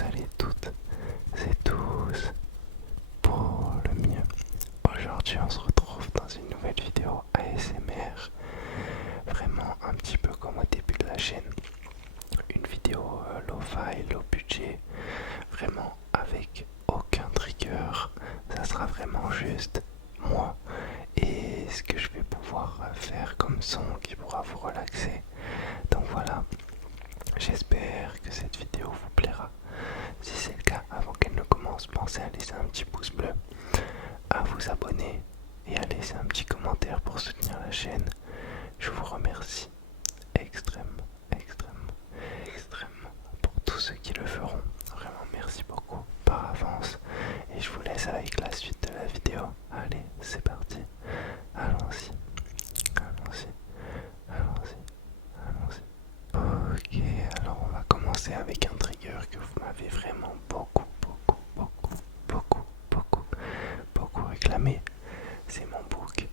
vous allez toutes et tous pour le mieux. Aujourd'hui on se retrouve dans une nouvelle vidéo ASMR, vraiment un petit peu comme au début de la chaîne. Une vidéo low-fi, low budget, vraiment avec aucun trigger. Ça sera vraiment juste moi et ce que je vais pouvoir faire comme son qui pourra vous relaxer. Donc voilà, j'espère que cette vidéo vous plaira. Si c'est le cas, avant qu'elle ne commence, pensez à laisser un petit pouce bleu, à vous abonner et à laisser un petit commentaire pour soutenir la chaîne. Je vous remercie extrêmement, extrêmement, extrêmement pour tous ceux qui le feront. Vraiment merci beaucoup par avance et je vous laisse avec la suite de la vidéo. Allez, c'est parti. Allons-y, allons-y, allons-y, allons-y. Ok, alors on va commencer avec un trigger que vous m'avez vraiment beaucoup, beaucoup, beaucoup, beaucoup, beaucoup, beaucoup réclamé. C'est mon bouc.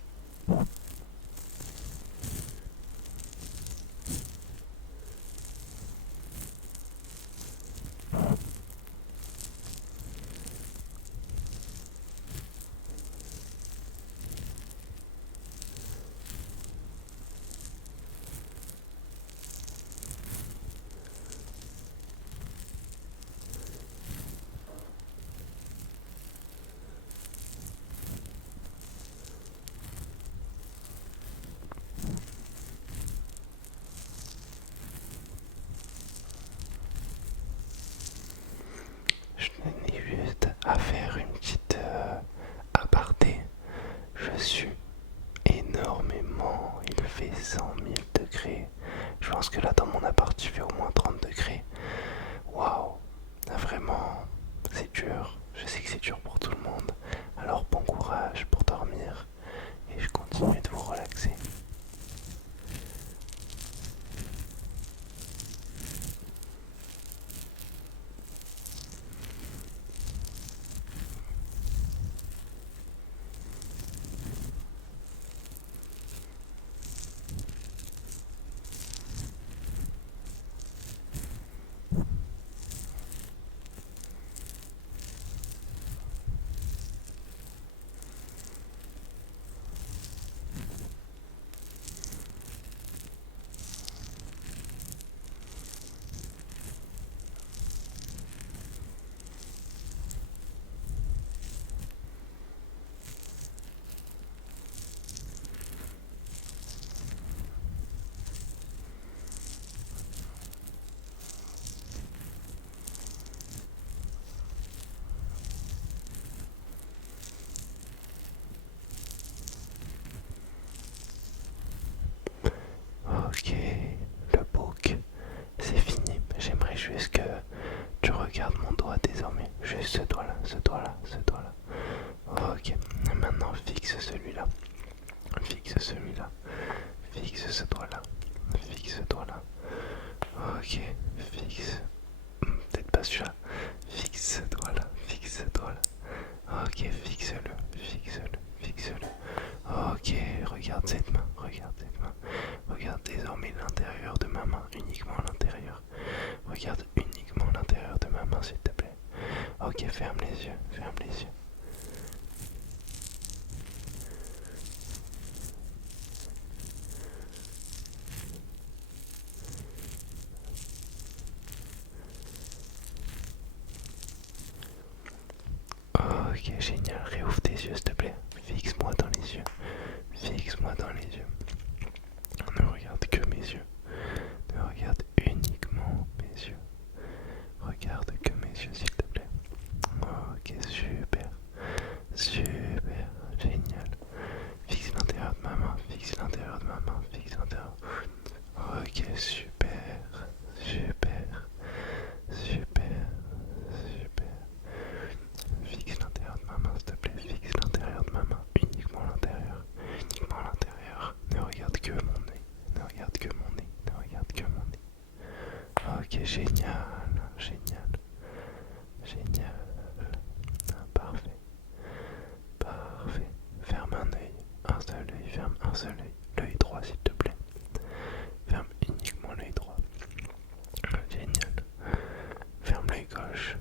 Je tenais juste à faire une petite aparté. Je suis énormément, il fait 100 000 degrés. Je pense que là dans mon appart il fait au moins 30 degrés. Waouh, vraiment, c'est dur. Je sais que c'est dur pour tout le monde. Alors bon courage pour dormir et je continue de vous relaxer. Ok, le book, c'est fini. J'aimerais juste que tu regardes mon doigt désormais. Juste ce doigt là, ce doigt là, ce doigt là. Ok, maintenant fixe celui-là. Fixe celui-là. Fixe ce doigt là. Fixe ce doigt là. Ok, fixe. Peut-être pas celui-là. Fixe ce doigt là. Fixe ce doigt là. Ok, fixe-le. Fixe-le. Fixe-le. Ok, regarde cette main. Regarde cette main. Regarde désormais l'intérieur de ma main. Uniquement l'intérieur. Regarde uniquement l'intérieur de ma main, s'il te plaît. Ok, ferme les yeux. Ferme les yeux. Ok, génial. Réouvre tes yeux, s'il te plaît. Fixe-moi dans les yeux. Fixe-moi dans les yeux. Ne regarde que mes yeux. Ne regarde uniquement mes yeux. Regarde que mes yeux, s'il te plaît. Ok, super. Super. Génial. Fixe l'intérieur de ma main. Fixe l'intérieur de ma main. Fixe l'intérieur. Ok, super. Super. Super. Super. Fixe l'intérieur de ma main, s'il te plaît. Fixe l'intérieur de ma main. Uniquement l'intérieur. Uniquement l'intérieur. Ne regarde que mon nez. Ne regarde que mon nez. Ne regarde que mon nez. Ok, génial. Génial. Génial. Ah, parfait. Parfait. Ferme un œil. Un seul œil. Ferme un seul œil. L'œil droit, s'il te plaît. Ferme uniquement l'œil droit. Génial. Ferme l'œil gauche.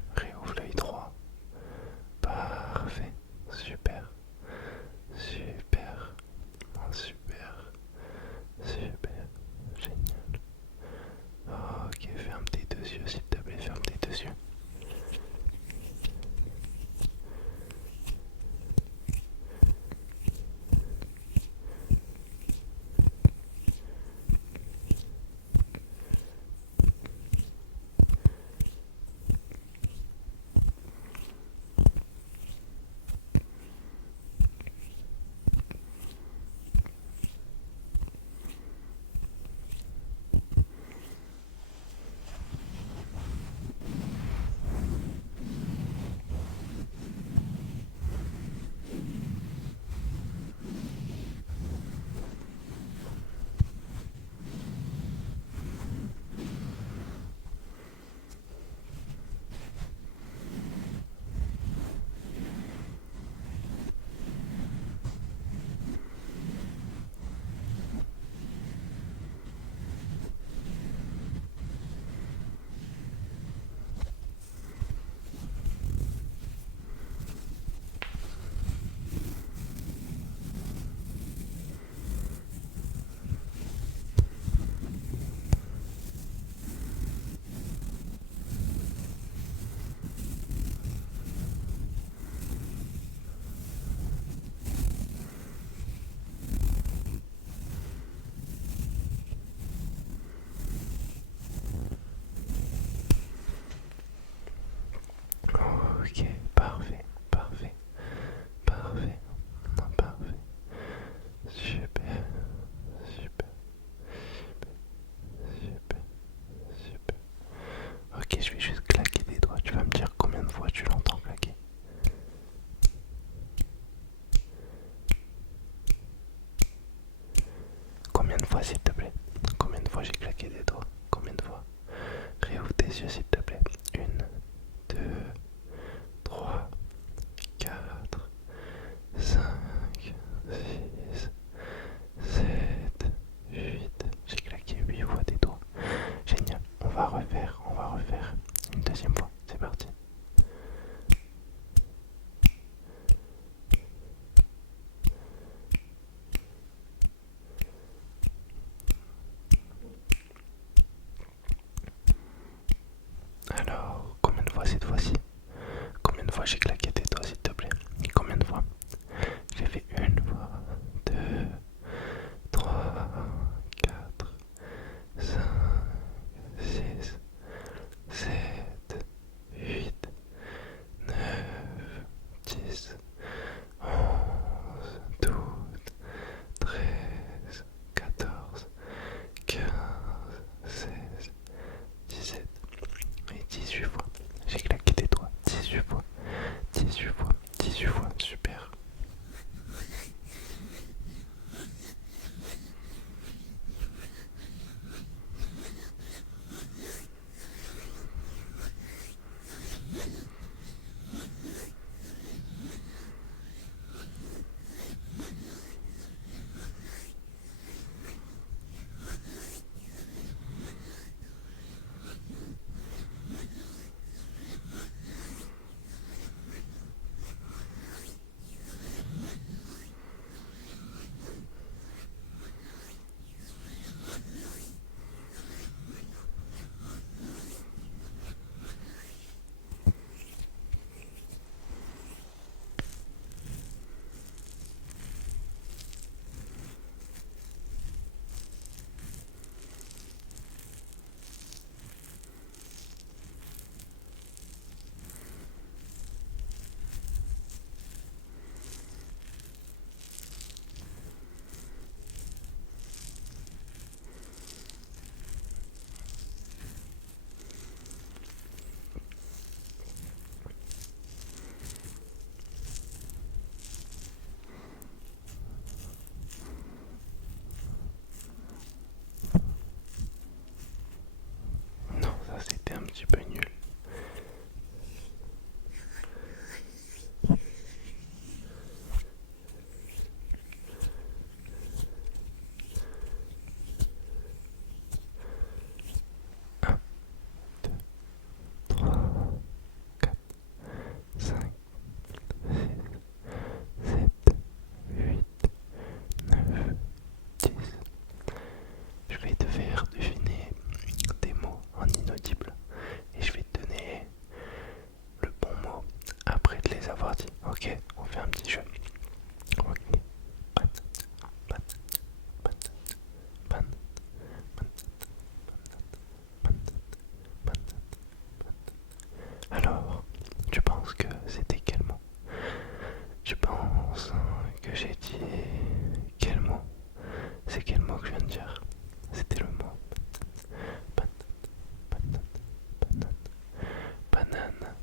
banane,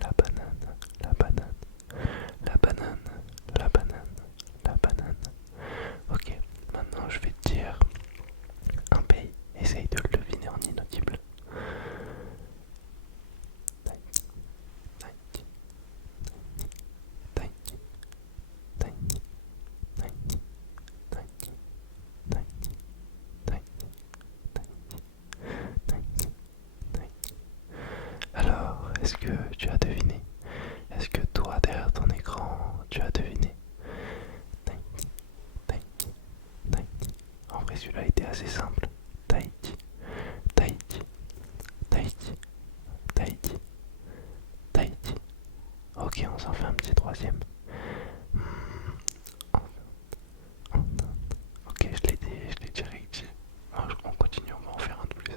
la banane, la banane, la banane, la banane, la banane. Ok, maintenant je vais te dire un pays. Essaye de le deviner en inaudible. Tahiti, Tahiti, Tahiti, Tahiti, Tahiti, Tahiti, Tahiti, Tahiti, Tahiti, Tahiti. Alors, est-ce que tu as deviné? Est-ce que toi, derrière ton écran, tu as deviné? Tahiti, Tahiti, Tahiti. En vrai, celui-là était assez simple. Tahiti, Tahiti, Tahiti, Tahiti, Tahiti. Ok, on s'en fait un petit troisième. Ok, je l'ai dit réussi. On continue, on va en faire un de plus.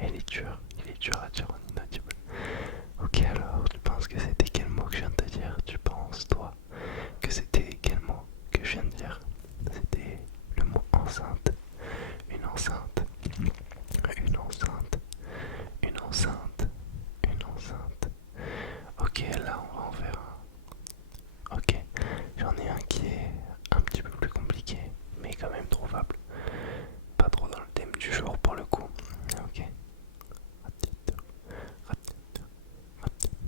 Il est dur à dire en inaudible. Ok, alors, tu penses que c'était quel mot que je viens de te dire? Tu penses, toi, que c'était quel mot que je viens de dire? C'était le mot enceinte. Une enceinte. Une enceinte. Une enceinte. Une enceinte. Ok, là, on va en faire un. Ok, j'en ai un qui est un petit peu plus compliqué, mais quand même trouvable. Pas trop dans le thème du jour pour le coup. Ok. Radiateur, radiateur, radiateur,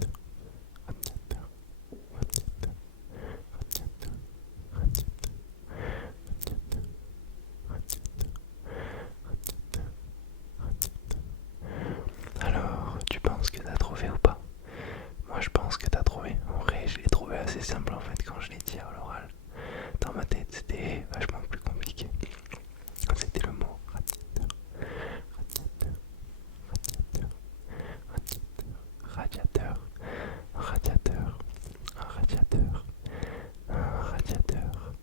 radiateur, radiateur, radiateur, radiateur, radiateur, radiateur, radiateur. Alors, tu penses que t'as trouvé ou pas? Moi je pense que t'as trouvé. En vrai, je l'ai trouvé assez simple en fait quand je l'ai dit à l'oral. Dans ma tête, c'était vachement plus compliqué. C'était le mot radiateur, radiateur, radiateur, radiateur, radiateur, un radiateur,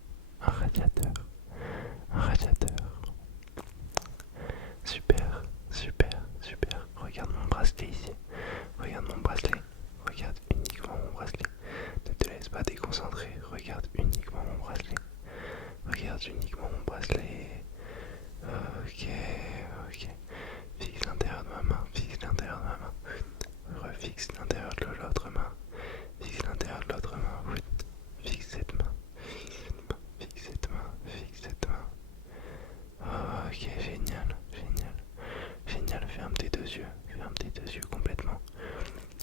un radiateur, un radiateur. Super, super, super. Regarde mon bracelet ici. Regarde mon bracelet. Regarde uniquement mon bracelet. Ne te laisse pas déconcentrer. Regarde uniquement mon bracelet. Regarde uniquement mon bracelet. Ok, ok. Fixe l'intérieur de ma main. Fixe l'intérieur de ma main. Refixe l'intérieur de l'autre main. Fixe l'intérieur de l'autre main. Fixe cette main. Fixe cette main. Fixe cette main. Fixe cette main. Ok, génial, génial. Génial, ferme tes deux yeux. Ferme tes deux yeux complètement.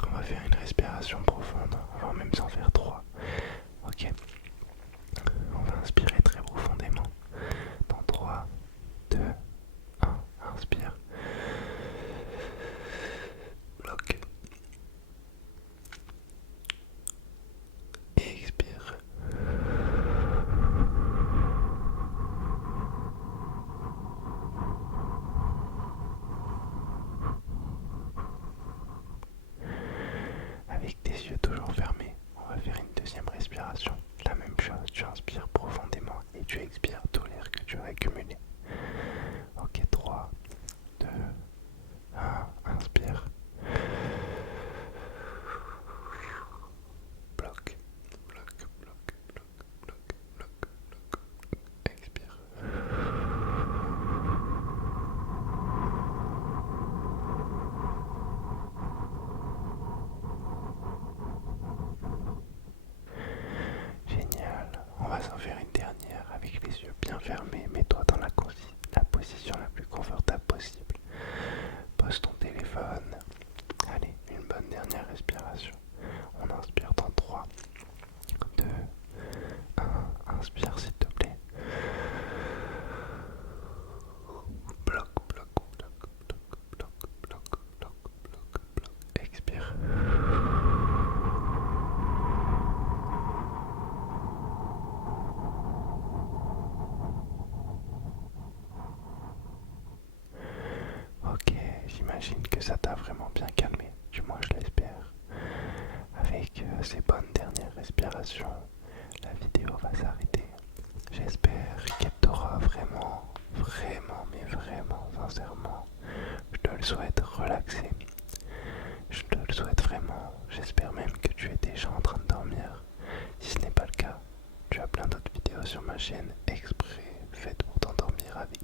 On va faire une respiration profonde. On va même s'en faire trois. Ok. On va inspirer très profondément. Dans 3, 2, 1. Inspire. Bloc. Et expire. Avec tes yeux toujours fermés, on va faire une deuxième respiration. La même chose, tu inspires profondément et tu expires tout l'air que tu as accumulé. Ok, 3, 2, 1, inspire. Bloc, bloc, bloc, bloc, bloc, bloc, bloc. Expire. Génial. On va s'en faire une dernière avec les yeux bien fermés. Mets-toi dans la position la plus confortable possible. Pose ton téléphone. Allez, une bonne dernière respiration. On inspire dans 3, 2, 1. Inspire s'il te plaît. Bloc, bloc, bloc, bloc, bloc, bloc, bloc, bloc, bloc. Expire. Ok, j'imagine que ça t'a vraiment bien calmé, du moins je l'espère. Avec ces bonnes dernières respirations, la vidéo va s'arrêter. J'espère qu'elle t'aura vraiment, vraiment, mais vraiment, sincèrement, je te le souhaite relaxé. Je te le souhaite vraiment. J'espère même que tu es déjà en train de dormir. Si ce n'est pas le cas, tu as plein d'autres vidéos sur ma chaîne exprès faite pour t'endormir avec